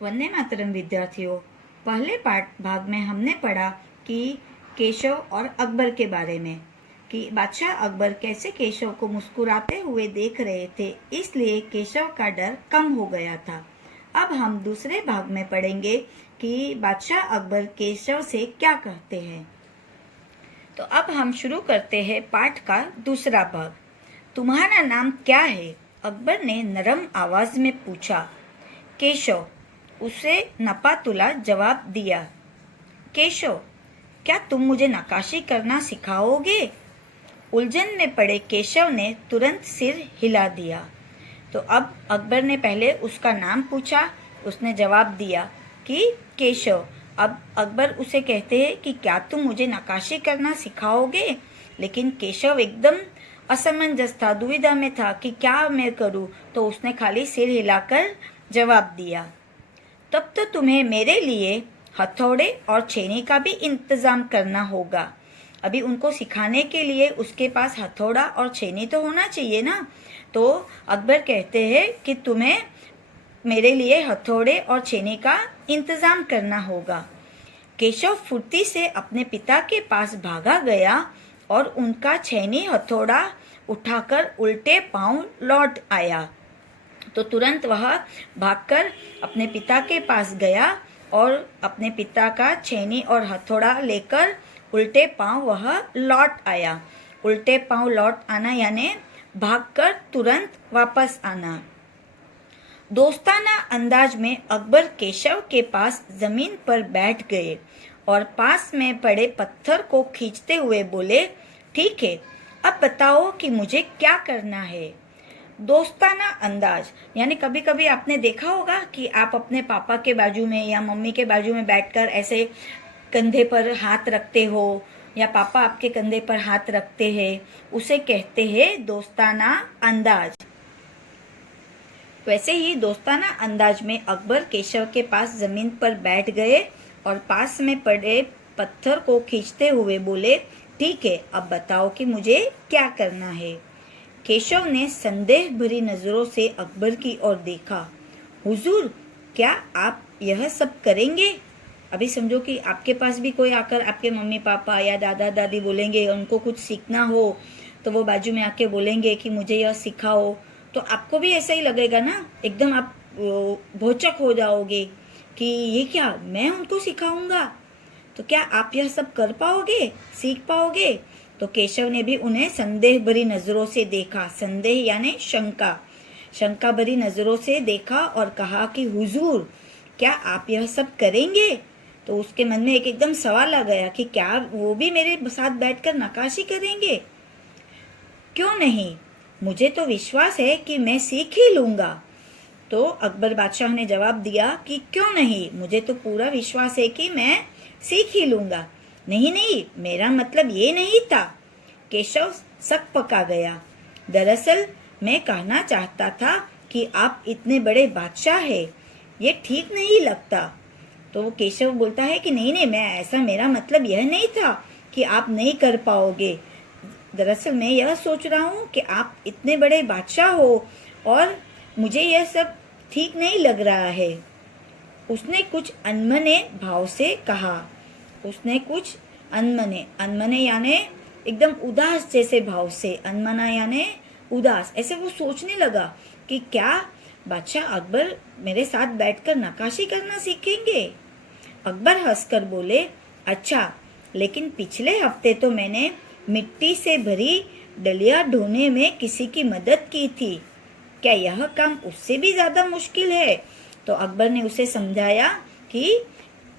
वंदे मातरम विद्यार्थियों। पहले पाठ भाग में हमने पढ़ा कि केशव और अकबर के बारे में, कि बादशाह अकबर कैसे केशव को मुस्कुराते हुए देख रहे थे, इसलिए केशव का डर कम हो गया था। अब हम दूसरे भाग में पढ़ेंगे कि बादशाह अकबर केशव से क्या कहते हैं। तो अब हम शुरू करते हैं पाठ का दूसरा भाग। तुम्हारा नाम क्या है? अकबर ने नरम आवाज में पूछा। केशव, उसे नपातुला जवाब दिया। केशव, क्या तुम मुझे नक्काशी करना सिखाओगे? उलझन में पड़े केशव ने तुरंत सिर हिला दिया। तो अब अकबर ने पहले उसका नाम पूछा, उसने जवाब दिया कि केशव। अब अकबर उसे कहते हैं कि क्या तुम मुझे नक्काशी करना सिखाओगे? लेकिन केशव एकदम असमंजस था, दुविधा में था कि क्या मैं करूं। तो उसने खाली सिर हिलाकर जवाब दिया। तब तो तुम्हें मेरे लिए हथौड़े और छेनी का भी इंतजाम करना होगा। अभी उनको सिखाने के लिए उसके पास हथौड़ा और छेनी तो होना चाहिए ना। तो अकबर कहते हैं कि तुम्हें मेरे लिए हथौड़े और छेनी का इंतजाम करना होगा। केशव फुर्ती से अपने पिता के पास भागा गया और उनका छेनी हथौड़ा उठाकर उल्टे पांव लौट आया। तो तुरंत वह भागकर अपने पिता के पास गया और अपने पिता का छेनी और हथौड़ा लेकर उल्टे पांव वह लौट आया। उल्टे पांव लौट आना यानी भागकर तुरंत वापस आना। दोस्ताना अंदाज में अकबर केशव के पास जमीन पर बैठ गए और पास में पड़े पत्थर को खींचते हुए बोले, ठीक है, अब बताओ कि मुझे क्या करना है। दोस्ताना अंदाज यानी कभी कभी आपने देखा होगा कि आप अपने पापा के बाजू में या मम्मी के बाजू में बैठकर ऐसे कंधे पर हाथ रखते हो या पापा आपके कंधे पर हाथ रखते हैं, उसे कहते हैं दोस्ताना अंदाज। वैसे ही दोस्ताना अंदाज में अकबर केशव के पास जमीन पर बैठ गए और पास में पड़े पत्थर को खींचते हुए बोले, ठीक है, अब बताओ कि मुझे क्या करना है। केशव ने संदेह भरी नजरों से अकबर की ओर देखा। हुजूर, क्या आप यह सब करेंगे? अभी समझो कि आपके पास भी कोई आकर आपके मम्मी पापा या दादा दादी बोलेंगे, उनको कुछ सीखना हो तो वो बाजू में आके बोलेंगे कि मुझे यह सिखाओ, तो आपको भी ऐसा ही लगेगा ना, एकदम आप भौचक हो जाओगे कि ये क्या, मैं उनको सिखाऊंगा? तो क्या आप यह सब कर पाओगे, सीख पाओगे? तो केशव ने भी उन्हें संदेह भरी नजरों से देखा। संदेह यानी शंका, शंका भरी नजरों से देखा और कहा कि हुजूर, क्या आप यह सब करेंगे? तो उसके मन में एक एकदम सवाल आ गया कि क्या वो भी मेरे साथ बैठकर नक्काशी करेंगे? क्यों नहीं, मुझे तो विश्वास है कि मैं सीख ही लूंगा। तो अकबर बादशाह ने जवाब दिया कि क्यों नहीं, मुझे तो पूरा विश्वास है कि मैं सीख ही लूंगा। नहीं नहीं, मेरा मतलब ये नहीं था। केशव सक पका गया। दरअसल मैं कहना चाहता था कि आप इतने बड़े बादशाह हैं, ये ठीक नहीं लगता। तो वो केशव बोलता है कि नहीं नहीं, मैं ऐसा, मेरा मतलब यह नहीं था कि आप नहीं कर पाओगे। दरअसल मैं यह सोच रहा हूँ कि आप इतने बड़े बादशाह हो और मुझे यह सब ठीक नहीं लग रहा है। उसने कुछ अनमने भाव से कहा। उसने कुछ अनमने, अनमने यानी एकदम उदास जैसे भाव से, अनमना यानी उदास, ऐसे वो सोचने लगा कि क्या बादशाह अकबर मेरे साथ बैठकर नक्काशी करना सीखेंगे? अकबर हंसकर बोले, अच्छा, लेकिन पिछले हफ्ते तो मैंने मिट्टी से भरी डलिया ढोने में किसी की मदद की थी, क्या यह काम उससे भी ज्यादा मुश्किल है? तो अकबर ने उसे समझाया कि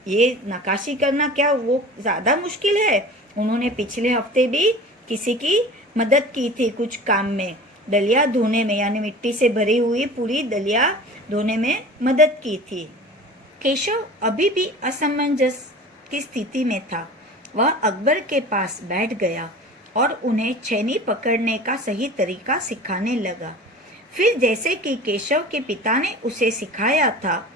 ये नक्काशी करना क्या वो ज्यादा मुश्किल है? उन्होंने पिछले हफ्ते भी किसी की मदद की थी कुछ काम में, दलिया धोने में, यानी मिट्टी से भरी हुई पूरी दलिया धोने में मदद की थी। केशव अभी भी असमंजस की स्थिति में था। वह अकबर के पास बैठ गया और उन्हें छेनी पकड़ने का सही तरीका सिखाने लगा। फिर जैसे कि केशव के पिता ने उसे सिखाया था,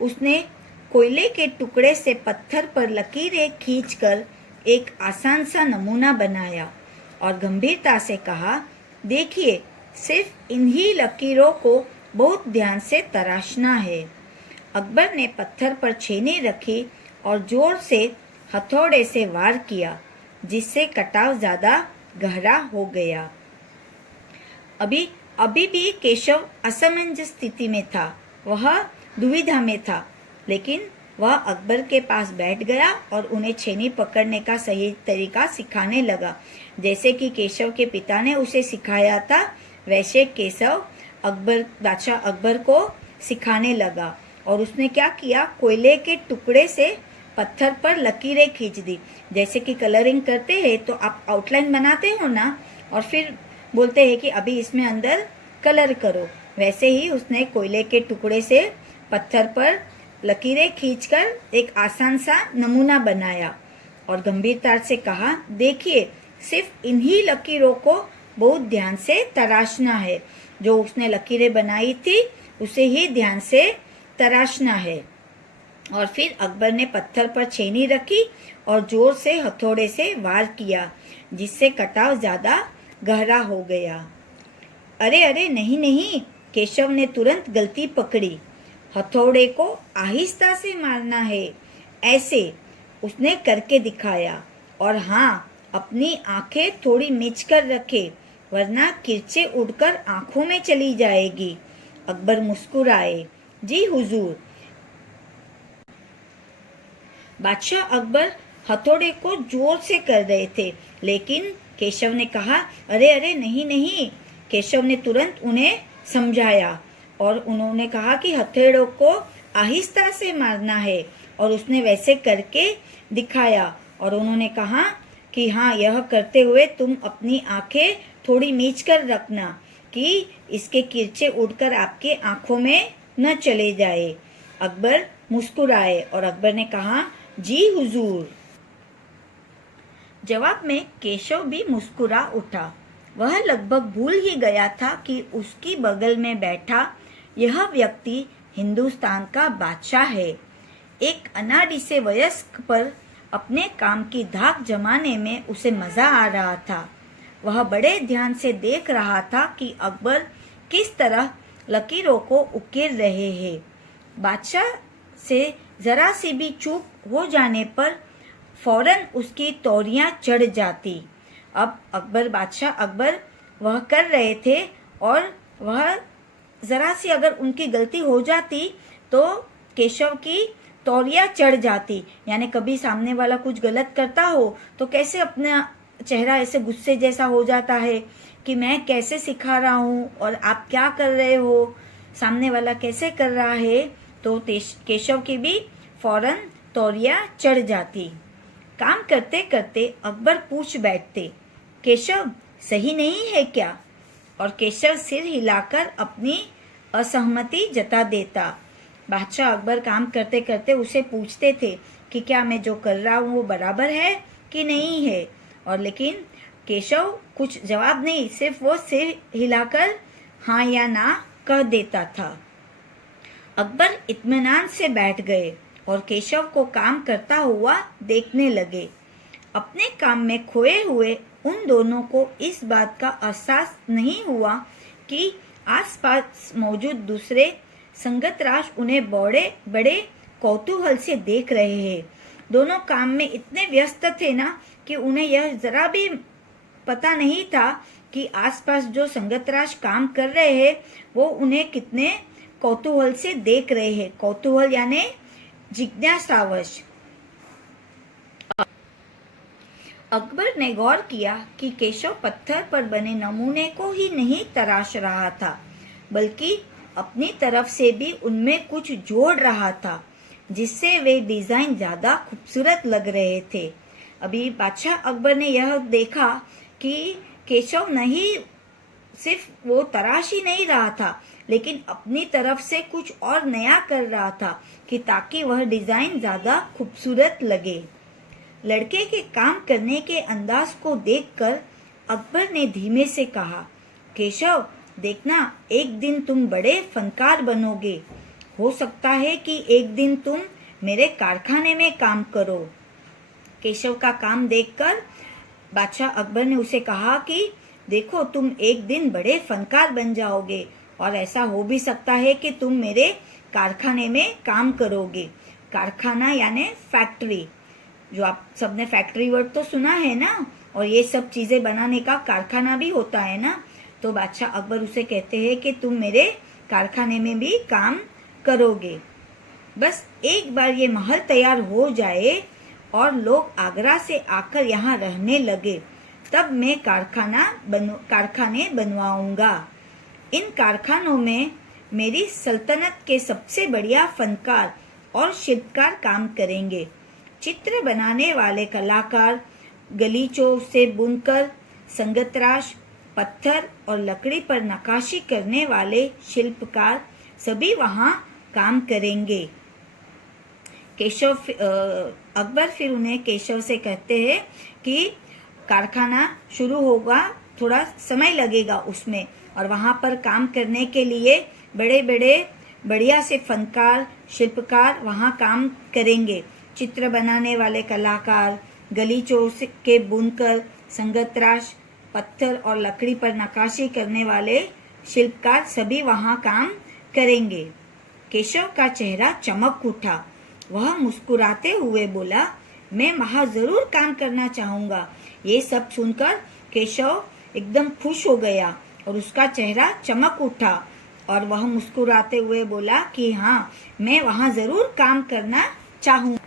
उसने कोयले के टुकड़े से पत्थर पर लकीरें खींचकर एक आसान सा नमूना बनाया और गंभीरता से कहा, देखिए, सिर्फ इन्हीं लकीरों को बहुत ध्यान से तराशना है। अकबर ने पत्थर पर छेनी रखी और जोर से हथौड़े से वार किया, जिससे कटाव ज्यादा गहरा हो गया। अभी भी केशव असमंजस स्थिति में था। वह दुविधा में था, लेकिन वह अकबर के पास बैठ गया और उन्हें छेनी पकड़ने का सही तरीका सिखाने लगा। जैसे कि केशव के पिता ने उसे सिखाया था, वैसे केशव बादशाह अकबर को सिखाने लगा। और उसने क्या किया, कोयले के टुकड़े से पत्थर पर लकीरें खींच दी। जैसे कि कलरिंग करते हैं तो आप आउटलाइन बनाते हो ना, और फिर बोलते हैं कि अभी इसमें अंदर कलर करो, वैसे ही उसने कोयले के टुकड़े से पत्थर पर लकीरें खींचकर एक आसान सा नमूना बनाया और गंभीरता से कहा, देखिए, सिर्फ इन्हीं लकीरों को बहुत ध्यान से तराशना है। जो उसने लकीरें बनाई थी उसे ही ध्यान से तराशना है। और फिर अकबर ने पत्थर पर छेनी रखी और जोर से हथौड़े से वार किया, जिससे कटाव ज्यादा गहरा हो गया। अरे अरे, नहीं नहीं, केशव ने तुरंत गलती पकड़ी। हथौड़े को आहिस्ता से मारना है, ऐसे उसने करके दिखाया। और हाँ, अपनी आंखें थोड़ी मीच कर रखे, वरना किरचे उड़कर आंखों में चली जाएगी। अकबर मुस्कुराए। जी हुजूर। बादशाह अकबर हथौड़े को जोर से कर रहे थे, लेकिन केशव ने कहा, अरे अरे, नहीं नहीं। केशव ने तुरंत उन्हें समझाया और उन्होंने कहा कि हथौड़ों को आहिस्ता से मारना है, और उसने वैसे करके दिखाया। और उन्होंने कहा कि हाँ, यह करते हुए तुम अपनी आंखें थोड़ी मीच कर रखना कि इसके किरचे उड़कर आपके आंखों में न चले जाए। अकबर मुस्कुराए और अकबर ने कहा, जी हुजूर। जवाब में केशव भी मुस्कुरा उठा। वह लगभग भूल ही गया था कि उसकी बगल में बैठा यह व्यक्ति हिंदुस्तान का बादशाह है। एक अनाड़ी से वयस्क पर अपने काम की धाक जमाने में उसे मजा आ रहा था। वह बड़े ध्यान से देख रहा था कि अकबर किस तरह लकीरों को उकेर रहे हैं। बादशाह से जरा सी भी चूक हो जाने पर फौरन उसकी तौरियां चढ़ जाती। अब बादशाह अकबर वह कर रहे थे, और वह जरा सी अगर उनकी गलती हो जाती तो केशव की तौरियां चढ़ जाती। यानी कभी सामने वाला कुछ गलत करता हो तो कैसे अपना चेहरा ऐसे गुस्से जैसा हो जाता है कि मैं कैसे सिखा रहा हूँ और आप क्या कर रहे हो, सामने वाला कैसे कर रहा है। तो केशव की भी फौरन तौरियां चढ़ जाती। काम करते करते अकबर पूछ बैठते, केशव सही नहीं है क्या? और केशव सिर हिलाकर अपनी असहमति जता देता। बादशाह अकबर काम करते करते उसे पूछते थे कि क्या मैं जो कर रहा हूँ वो बराबर है कि नहीं है, और लेकिन केशव कुछ जवाब नहीं, सिर्फ वो सिर हिलाकर हाँ या ना कह देता था। अकबर इत्मीनान से बैठ गए और केशव को काम करता हुआ देखने लगे। अपने काम में खोए हुए उन दोनों को इस बात का एहसास नहीं हुआ कि आसपास मौजूद दूसरे संगतराज उन्हें बड़े कौतूहल से देख रहे हैं। दोनों काम में इतने व्यस्त थे ना कि उन्हें यह जरा भी पता नहीं था कि आसपास जो संगतराज काम कर रहे हैं वो उन्हें कितने कौतूहल से देख रहे हैं। कौतूहल यानी जिज्ञासावश। अकबर ने गौर किया कि केशव पत्थर पर बने नमूने को ही नहीं तराश रहा था, बल्कि अपनी तरफ से भी उनमें कुछ जोड़ रहा था, जिससे वे डिजाइन ज्यादा खूबसूरत लग रहे थे। अभी बादशाह अकबर ने यह देखा कि केशव नहीं सिर्फ वो तराश ही नहीं रहा था, लेकिन अपनी तरफ से कुछ और नया कर रहा था कि ताकि वह डिजाइन ज्यादा खूबसूरत लगे। लड़के के काम करने के अंदाज को देखकर अकबर ने धीमे से कहा, केशव देखना, एक दिन तुम बड़े फनकार बनोगे। हो सकता है कि एक दिन तुम मेरे कारखाने में काम करो। केशव का काम देखकर बादशाह अकबर ने उसे कहा कि देखो, तुम एक दिन बड़े फनकार बन जाओगे और ऐसा हो भी सकता है कि तुम मेरे कारखाने में काम करोगे। कारखाना यानी फैक्ट्री, जो आप सबने फैक्ट्री वर्ड तो सुना है ना, और ये सब चीजें बनाने का कारखाना भी होता है ना। तो बादशाह अकबर उसे कहते हैं कि तुम मेरे कारखाने में भी काम करोगे। बस एक बार ये महल तैयार हो जाए और लोग आगरा से आकर यहाँ रहने लगे, तब मैं कारखाने बनवाऊंगा। इन कारखानों में मेरी सल्तनत के सबसे बढ़िया फनकार और शिल्पकार काम करेंगे। चित्र बनाने वाले कलाकार, गलीचों से बुनकर, संगतराश, पत्थर और लकड़ी पर नक्काशी करने वाले शिल्पकार सभी वहाँ काम करेंगे। अकबर फिर उन्हें केशव से कहते हैं कि कारखाना शुरू होगा, थोड़ा समय लगेगा उसमें, और वहाँ पर काम करने के लिए बड़े बड़े बढ़िया से फनकार, शिल्पकार वहाँ काम करेंगे। चित्र बनाने वाले कलाकार, गलीचों के बुनकर, संगतराश, पत्थर और लकड़ी पर नक्काशी करने वाले शिल्पकार सभी वहाँ काम करेंगे। केशव का चेहरा चमक उठा। वह मुस्कुराते हुए बोला, मैं वहाँ जरूर काम करना चाहूँगा। ये सब सुनकर केशव एकदम खुश हो गया और उसका चेहरा चमक उठा और वह मुस्कुराते हुए बोला कि हाँ, मैं वहाँ जरूर काम करना चाहूँगा।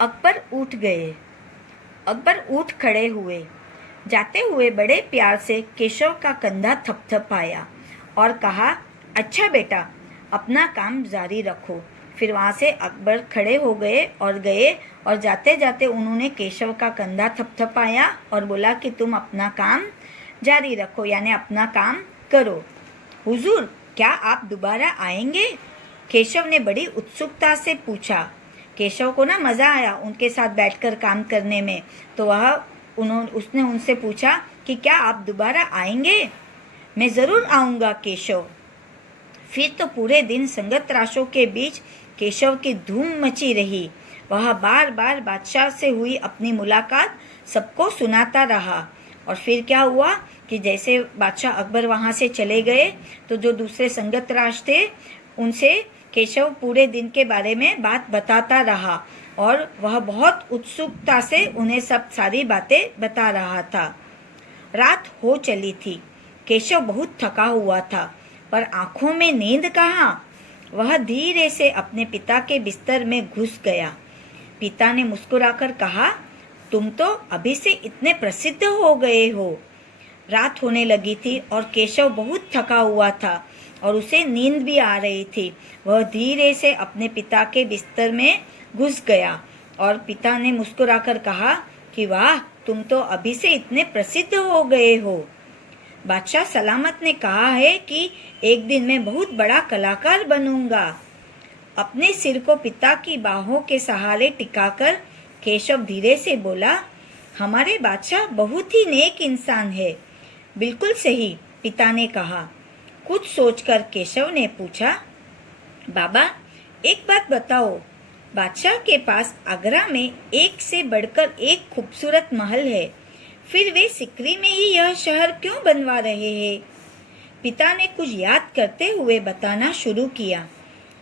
अकबर उठ गए। अकबर उठ खड़े हुए। जाते हुए बड़े प्यार से केशव का कंधा थपथपाया और कहा, अच्छा बेटा, अपना काम जारी रखो। फिर वहाँ से अकबर खड़े हो गए और जाते जाते उन्होंने केशव का कंधा थपथपाया और बोला कि तुम अपना काम जारी रखो, यानी अपना काम करो। हुजूर, क्या आप दोबारा आएंगे? केशव ने बड़ी उत्सुकता से पूछा। केशव को ना मजा आया उनके साथ बैठकर काम करने में, तो उसने उनसे पूछा कि क्या आप दोबारा आएंगे? मैं जरूर आऊंगा केशव। फिर तो पूरे दिन संगतराशों के बीच केशव की धूम मची रही। वह बार बार बादशाह से हुई अपनी मुलाकात सबको सुनाता रहा। और फिर क्या हुआ कि जैसे बादशाह अकबर वहाँ से चले गए तो जो दूसरे संगतराश थे उनसे केशव पूरे दिन के बारे में बात बताता रहा और वह बहुत उत्सुकता से उन्हें सब सारी बातें बता रहा था। रात हो चली थी। केशव बहुत थका हुआ था, पर आंखों में नींद कहाँ। वह धीरे से अपने पिता के बिस्तर में घुस गया। पिता ने मुस्कुराकर कहा, तुम तो अभी से इतने प्रसिद्ध हो गए हो। रात होने लगी थी और केशव बहुत थका हुआ था और उसे नींद भी आ रही थी। वह धीरे से अपने पिता के बिस्तर में घुस गया और पिता ने मुस्कुराकर कहा कि वाह, तुम तो अभी से इतने प्रसिद्ध हो गए हो। बादशाह सलामत ने कहा है कि एक दिन मैं बहुत बड़ा कलाकार बनूंगा। अपने सिर को पिता की बाहों के सहारे टिकाकर केशव धीरे से बोला, हमारे बादशाह बहुत ही नेक इंसान है। बिल्कुल सही, पिता ने कहा। कुछ सोचकर केशव ने पूछा, बाबा, एक बात बताओ, बादशाह के पास आगरा में एक से बढ़कर एक खूबसूरत महल है, फिर वे सिकरी में ही यह शहर क्यों बनवा रहे हैं? पिता ने कुछ याद करते हुए बताना शुरू किया।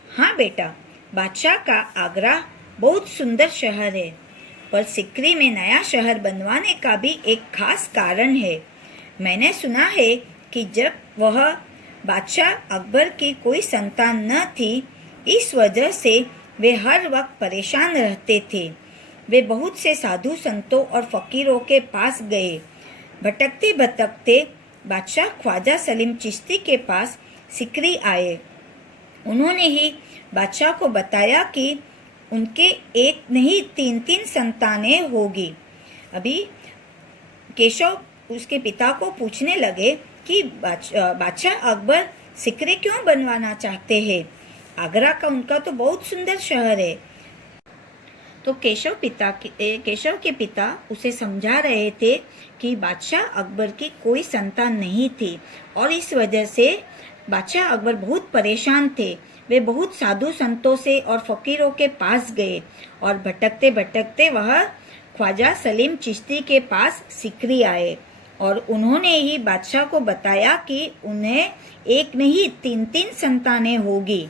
हाँ बेटा, बादशाह का आगरा बहुत सुंदर शहर है, पर सिकरी में नया शहर बनवाने का भी एक खास कारण है। मैंने सुना है कि जब वह बादशाह अकबर की कोई संतान न थी, इस वजह से वे हर वक्त परेशान रहते थे। वे बहुत से साधु संतों और फकीरों के पास गए। भटकते भटकते बादशाह ख्वाजा सलीम चिश्ती के पास सिकरी आए। उन्होंने ही बादशाह को बताया कि उनके एक नहीं 3-3 संतानें होगी। अभी केशव उसके पिता को पूछने लगे कि बादशाह अकबर सिकरी क्यों बनवाना चाहते हैं? आगरा का उनका तो बहुत सुंदर शहर है। तो केशव के पिता उसे समझा रहे थे कि बादशाह अकबर की कोई संतान नहीं थी और इस वजह से बादशाह अकबर बहुत परेशान थे। वे बहुत साधु संतों से और फकीरों के पास गए और भटकते भटकते वह ख्वाजा सलीम चिश्ती के पास सिकरी आए। और उन्होंने ही बादशाह को बताया कि उन्हें एक नहीं 3-3 संतानें होगी।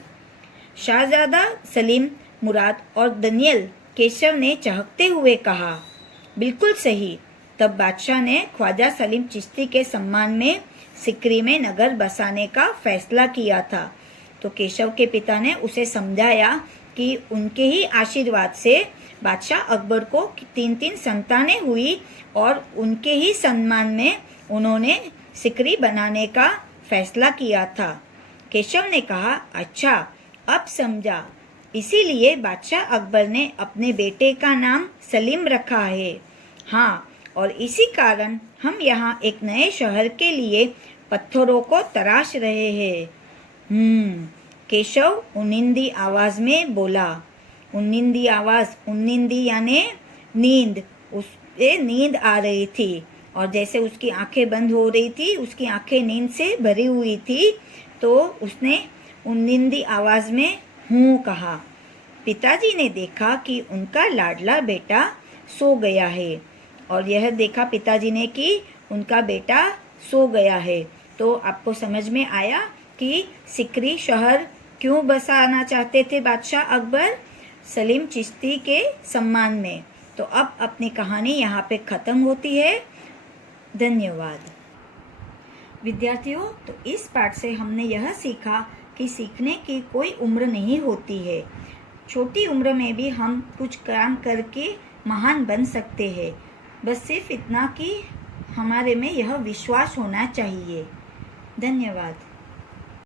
शाहजादा सलीम, मुराद और दनियल केशव ने चहकते हुए कहा, बिल्कुल सही। तब बादशाह ने ख्वाजा सलीम चिश्ती के सम्मान में सिकरी में नगर बसाने का फैसला किया था। तो केशव के पिता ने उसे समझाया कि उनके ही आशीर्वाद से बादशाह अकबर को 3-3 संतानें हुई और उनके ही सम्मान में उन्होंने सिकरी बनाने का फैसला किया था। केशव ने कहा, अच्छा, अब समझा। इसीलिए बादशाह अकबर ने अपने बेटे का नाम सलीम रखा है। हाँ, और इसी कारण हम यहाँ एक नए शहर के लिए पत्थरों को तराश रहे हैं। केशव उन्निंदी आवाज में बोला। उन्निंदी आवाज, उन्निंदी यानी नींद। उसे नींद आ रही थी और जैसे उसकी आंखें बंद हो रही थी, उसकी आंखें नींद से भरी हुई थी, तो उसने उन्निंदी आवाज में हूँ कहा। पिताजी ने देखा कि उनका लाडला बेटा सो गया है और यह देखा पिताजी ने कि उनका बेटा सो गया है। तो आपको समझ में आया कि सिकरी शहर क्यों बसाना चाहते थे बादशाह अकबर? सलीम चिश्ती के सम्मान में। तो अब अपनी कहानी यहाँ पे ख़त्म होती है। धन्यवाद विद्यार्थियों। तो इस पाठ से हमने यह सीखा कि सीखने की कोई उम्र नहीं होती है। छोटी उम्र में भी हम कुछ काम करके महान बन सकते हैं। बस सिर्फ इतना कि हमारे में यह विश्वास होना चाहिए। धन्यवाद।